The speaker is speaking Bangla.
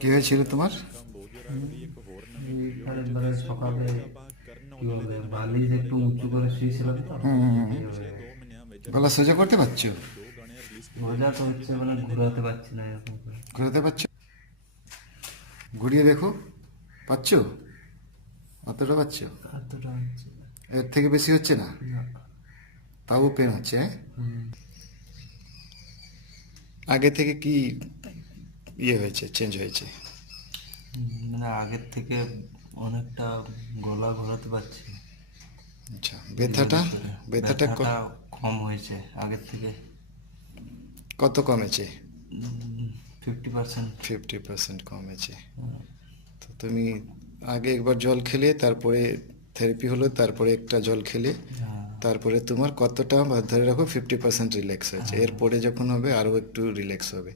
কি হয়েছিল তোমার? একবারে সকালে কি বলে বালিশ একটু উঁচু করে শুয়েছিলাম তো দিয়ে হয়ে গেছে। গলা সোজা করতে পারছো? মজা তো হচ্ছে মানে ঘুরাতে পারছি না এরকম করে। ঘোরাতে পারছো? ঘুরিয়ে দেখো। পাচ্ছো? অতটা পাচ্ছো? এতটা হচ্ছে না। এর থেকে বেশি হচ্ছে না? না। তাও পেন হচ্ছে, হ্যাঁ? হুম। আগে থেকে কি ইয়ে হয়েছে, চেঞ্জ হয়েছে? মানে আগের থেকে অনেকটা গলা ঘোরাতে পারছি আচ্ছা, ধীরে ব্যথাটা? ধীরে। ব্যথাটা ব্যথাটা কম হয়েছে আগের থেকে। কত কমেছে? 50%। 50% কমেছে। তো তুমি আগে একবার জল খেলে, তারপরে থেরাপি হলো, তারপরে একটা জল খেলে, হ্যাঁ। তারপরে তোমার কতটা ধরে রাখো 50% রিল্যাক্স হয়েছে। হ্যাঁ। এরপরে যখন হবে আরও একটু রিল্যাক্স হবে।